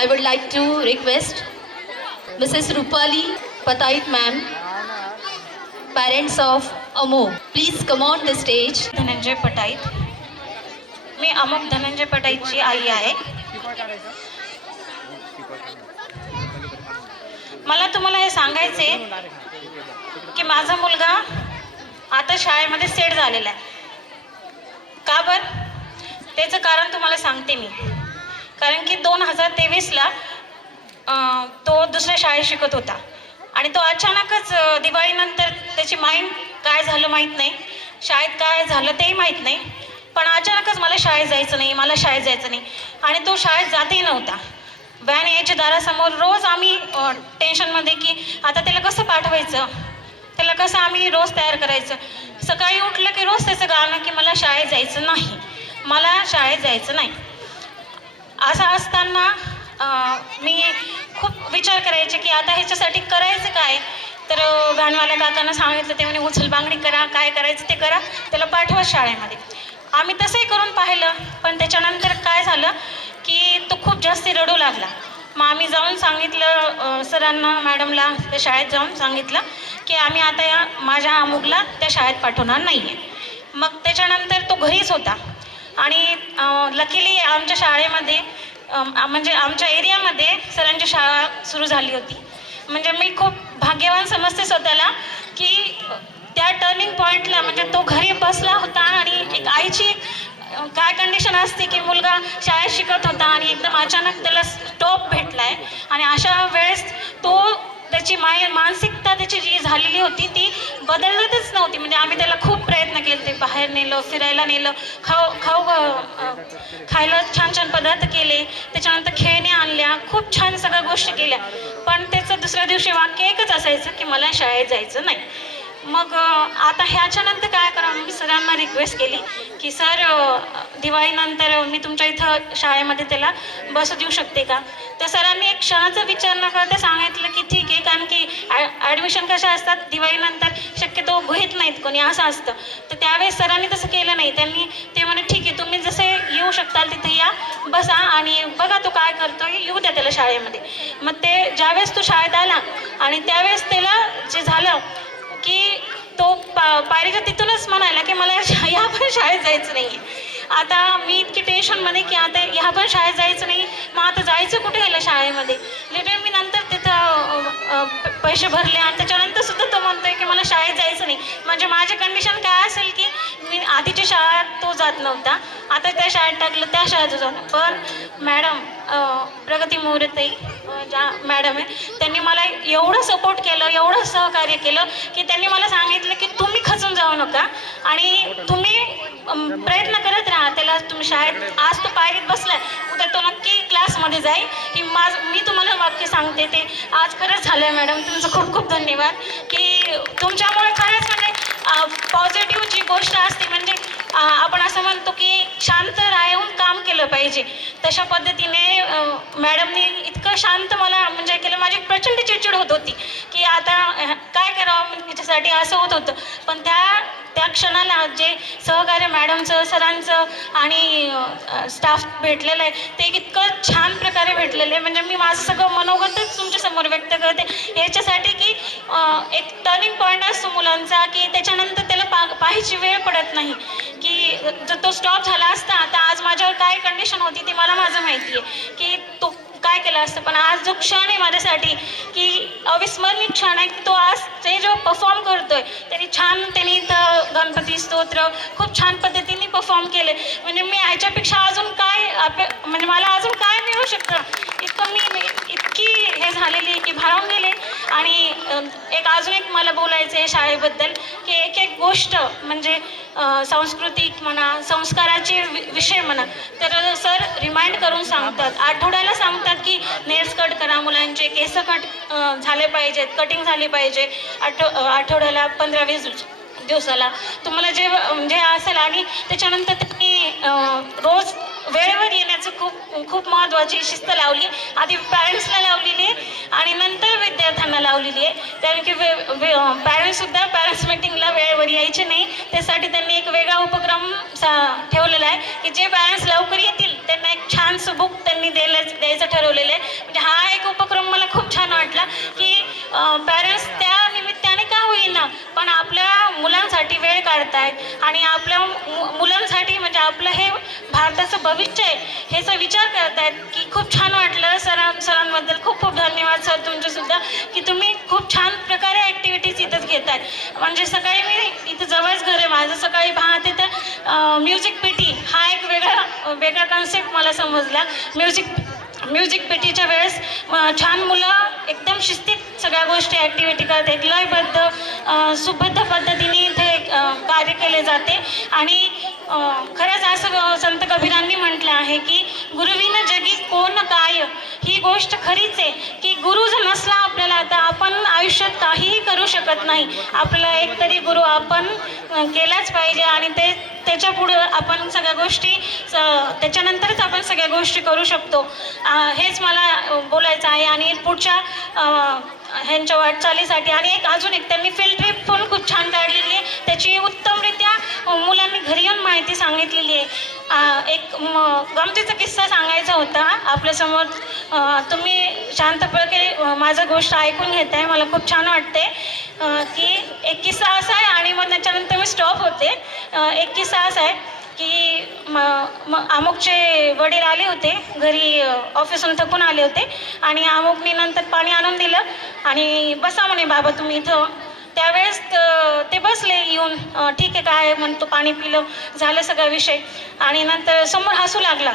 I would like to request Mrs. Rupali Patait ma'am, parents of Amo, please come on the stage. Dhananjay पटाईत. मी Amok Dhananjay पटाईतची आई आहे. मला तुम्हाला हे सांगायचे की माझा मुलगा आता शाळेमध्ये सेट झालेला आहे. का बरं? त्याचं कारण तुम्हाला सांगते मी. कारण की 2023ला तो दुसऱ्या शाळेत शिकत होता आणि तो अचानकच दिवाळीनंतर त्याची माइंड काय झालं माहीत नाही, शाळेत काय झालं तेही माहीत नाही, पण अचानकच मला शाळेत जायचं नाही आणि तो शाळेत जातही नव्हता. व्हॅन यायच्या दारासमोर रोज आम्ही टेन्शनमध्ये की आता त्याला कसं पाठवायचं, त्याला कसं आम्ही रोज तयार करायचं. सकाळी उठलं की रोज त्याचं गाणं की मला शाळेत जायचं नाही. असं असताना मी खूप विचार करायचे की आता ह्याच्यासाठी करायचं काय. तर व्हॅनवाल्या काकांना सांगितलं, ते म्हणे उचल बांगडी करा, काय करायचं ते करा, त्याला पाठवा शाळेमध्ये. आम्ही तसंही करून पाहिलं, पण त्याच्यानंतर काय झालं की तो खूप जास्त रडू लागला. मग आम्ही जाऊन सांगितलं सरांना, मॅडमला, त्या शाळेत जाऊन सांगितलं की आम्ही आता माझ्या अमुकला त्या शाळेत पाठवणार नाही आहे. मग त्याच्यानंतर तो घरीच होता आणि लकीली आमच्या शाळेमध्ये म्हणजे आमच्या एरियामध्ये सरांची शाळा सुरू झाली होती. म्हणजे मी खूप भाग्यवान समजते स्वतःला की त्या टर्निंग पॉईंटला म्हणजे तो घरी बसला होता आणि एक आईची काय कंडिशन असते की मुलगा शाळेत शिकत होता आणि एकदम अचानक त्याला स्टॉप भेटला आहे आणि अशा वेळेस तो त्याची मानसिकता त्याची जी झालेली होती ती बदलतच नव्हती. म्हणजे आम्ही त्याला खूप प्रयत्न केले, ते बाहेर नेलं, फिरायला नेलं, खायला छान छान पदार्थ केले, त्याच्यानंतर खेळण्या आणल्या, खूप छान सगळ्या गोष्टी केल्या, पण त्याचं दुसऱ्या दिवशी वाक्य एकच असायचं की मला शाळेत जायचं नाही. मग आता ह्याच्यानंतर काय करा, मी सरांना रिक्वेस्ट केली की सर दिवाळीनंतर मी तुमच्या इथं शाळेमध्ये त्याला बसू देऊ शकते का. तर सरांनी एक क्षणाचा विचार न करता सांगितलं की ठीक आहे, कारण की ॲडमिशन कशा असतात दिवाळीनंतर शक्यतो घेत नाहीत कोणी, असं असतं. तर त्यावेळेस सरांनी तसं केलं नाही. ते म्हणे ठीक आहे, तुम्ही जसे येऊ शकताल तिथे या, बसा आणि बघा तो काय करतोय, येऊ द्या त्याला शाळेमध्ये. मग ते ज्यावेळेस तो शाळेत आला आणि त्यावेळेस त्याला जे झालं की तो पायरीच्या तिथूनच म्हणायला की मला ह्या पण शाळेत जायचं नाही आहे. आता मी इतकी टेन्शनमध्ये की आता ह्या पण शाळेत जायचं नाही, मग आता जायचं कुठे ह्याला शाळेमध्ये. लिटरली मी नंतर तिथं पैसे भरले आणि त्याच्यानंतर सुद्धा तो म्हणतोय की मला शाळेत जायचं नाही. म्हणजे माझी कंडिशन काय असेल की मी आधीच्या शाळेत तो जात नव्हता, आता त्या शाळेत टाकलं, त्या शाळेत जाऊन. पण मॅडम प्रगती मोरेताई ज्या मॅडम आहे त्यांनी मला एवढं सपोर्ट केलं, एवढं सहकार्य केलं की त्यांनी मला सांगितलं की तुम्ही खचून जाऊ नका आणि तुम्ही प्रयत्न करत राहा. त्याला तुम्ही शाळेत, आज तो पायरीत बसलाय, उद्या तो नक्की क्लासमध्ये जाईल. ही मी तुम्हाला वाक्य सांगते ते आज खरंच झालं. मॅडम तुमचं खूप खूप धन्यवाद की तुमच्यामुळे खरंच म्हणजे पॉझिटिव्ह जी गोष्ट असते, म्हणजे आपण असं म्हणतो की शांत राहून काम केलं पाहिजे, तशा पद्धतीने मॅडमने इतकं शांत मला म्हणजे केलं. माझी प्रचंड चिडचिड होत होती की आता काय करावं, याच्यासाठी असं होत होतं. पण त्या क्षणाला जे सहकार्य मॅडमचं, सरांचं आणि स्टाफ भेटलेलं आहे ते इतकं छान प्रकारे भेटलेलं आहे. म्हणजे मी माझं सगळं मनोगतच तुमच्यासमोर व्यक्त करते याच्यासाठी की एक टर्निंग पॉईंट असतो मुलांचा की त्याच्यानंतर त्याला पाहायची वेळ पडत नाही की जर तो स्टॉप झाला असता, आता आज माझ्यावर काय कंडिशन होती ती मला माझं माहिती आहे की तो काय केलं असतं. पण आज जो क्षण आहे माझ्यासाठी की अविस्मरणीय क्षण आहे, तो आज ते जो परफॉर्म करतोय त्यांनी इथं गणपती स्तोत्र खूप छान पद्धतीने परफॉर्म केले. म्हणजे मी ह्याच्यापेक्षा अजून काय म्हणजे मला अजून काय मिळू शकतं, इतकं मी इतकी हे झालेली आहे की भारावून गेले. आणि अजून एक मला बोलायचं आहे शाळेबद्दल की एक गोष्ट म्हणजे सांस्कृतिक म्हणा, संस्काराचे विषय म्हणा, तर सर रिमाइंड करून सांगतात, आठवड्याला सांगतात की नेल्स कट करा, मुलांचे केस कट झाले पाहिजेत, कटिंग झाली पाहिजे आठवड्याला 15-20 दिवसाला तुम्हाला जे असेल. आणि त्याच्यानंतर त्यांनी रोज वेळेवर येण्याचं खूप महत्त्वाची शिस्त लावली. आधी पॅरेंट्सला लावलेली आहे आणि नंतर विद्यार्थ्यांना लावलेली आहे. कारण की पॅरेंट्ससुद्धा पॅरेंट्स मीटिंगला वेळेवर यायचे नाही, त्यासाठी त्यांनी एक वेगळा उपक्रम ठेवलेला आहे की जे पॅरेंट्स लवकर येतील त्यांना एक छान छानसं बुक त्यांनी द्यायचं ठरवलेलं आहे. म्हणजे हा एक उपक्रम मला खूप छान वाटला की पॅरेंट्स त्या निमित्ताने का होईना पण आपल्या मुलांसाठी वेळ काढतायत आणि आपल्या मुलांसाठी म्हणजे आपलं हे भारताचं भविष्य आहे ह्याचा विचार करतायत की खूप छान वाटलं. सरांबद्दल खूप खूप धन्यवाद सर तुमचेसुद्धा की तुम्ही खूप छान प्रकारे ॲक्टिव्हिटीज इथंच घेताय. म्हणजे सकाळी मी इथं जवळच घर आहे माझं, सकाळी पाहते तर म्युझिक पेटी हा एक वेगळा कन्सेप्ट मला समजला. म्युझिक पेटीच्या वेळेस छान मुलं एकदम शिस्तीत सगळ्या गोष्टी ॲक्टिव्हिटी करतात. लयबद्ध सुबद्ध पद्धतीने इथे कार्य केले जाते आणि खरंच असं संत कबीरांनी म्हटलं आहे की गुरुविना जगी कोण काय. ही गोष्ट खरीच आहे की गुरु जर नसला आपल्याला तर आपण आयुष्यात काहीही करू शकत नाही. आपल्याला एकतरी गुरु आपण केलाच पाहिजे आणि त्याच्या पुढं आपण सगळ्या गोष्टी त्याच्यानंतरच आपण सगळ्या गोष्टी करू शकतो. हेच मला बोलायचं आहे. आणि पुढच्या ह्यांच्या वाटचालीसाठी आणि अजून एक त्यांनी फील्ड ट्रिप पण खूप छान काढलेली आहे. त्याची उत्तमरित्या मुलांनी घरी येऊन माहिती सांगितलेली आहे. एक गमतीचा किस्सा सांगायचा होता आपल्यासमोर. तुम्ही शांतपणे माझं गोष्ट ऐकून घेत आहे, मला खूप छान वाटते. की एक किस्सा असा आहे आणि मग त्याच्यानंतर मी स्टॉप होते. एक किस्सा असा आहे की अमुकचे वडील आले होते घरी, ऑफिसहून थकून आले होते आणि अमुकनी नंतर पाणी आणून दिलं आणि बसा म्हणे बाबा तुम्ही इथं. त्यावेळेस ते बसले येऊन, ठीक आहे काय म्हणतो, पाणी पिलं, झालं सगळा विषय. आणि नंतर समोर हसू लागला,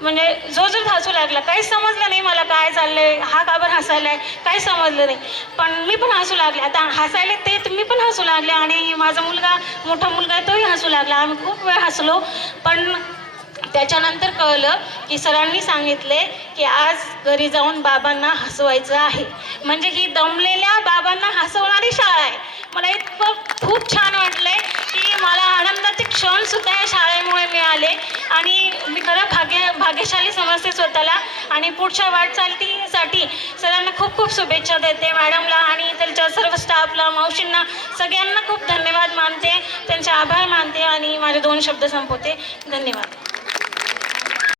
म्हणजे जोर हसू लागला. काहीच समजलं नाही मला काय चाललंय, हा का बरं हसायलाय, काही समजलं नाही. पण मी पण हसू लागले. आता हसायला ते मी पण हसू लागले आणि माझा मोठा मुलगा तोही हसू लागला. आम्ही खूप वेळ हसलो. पण त्याच्यानंतर कळलं की सरांनी सांगितले की आज घरी जाऊन बाबांना हसवायचं आहे. म्हणजे ही दमलेल्या बाबांना हसवणारी शाळा आहे. मला इतकं खूप छान वाटलंय की मला आनंदाचे क्षणसुद्धा या शाळेमुळे मिळाले आणि मी खरं भाग्यशाली समजते स्वतःला. आणि पुढच्या वाटचालीसाठी सरांना खूप खूप शुभेच्छा देते, मॅडमला आणि त्यांच्या सर्व स्टाफला, मावशींना, सगळ्यांना खूप धन्यवाद मानते, त्यांचे आभार मानते आणि माझे 2 शब्द संपवते. धन्यवाद.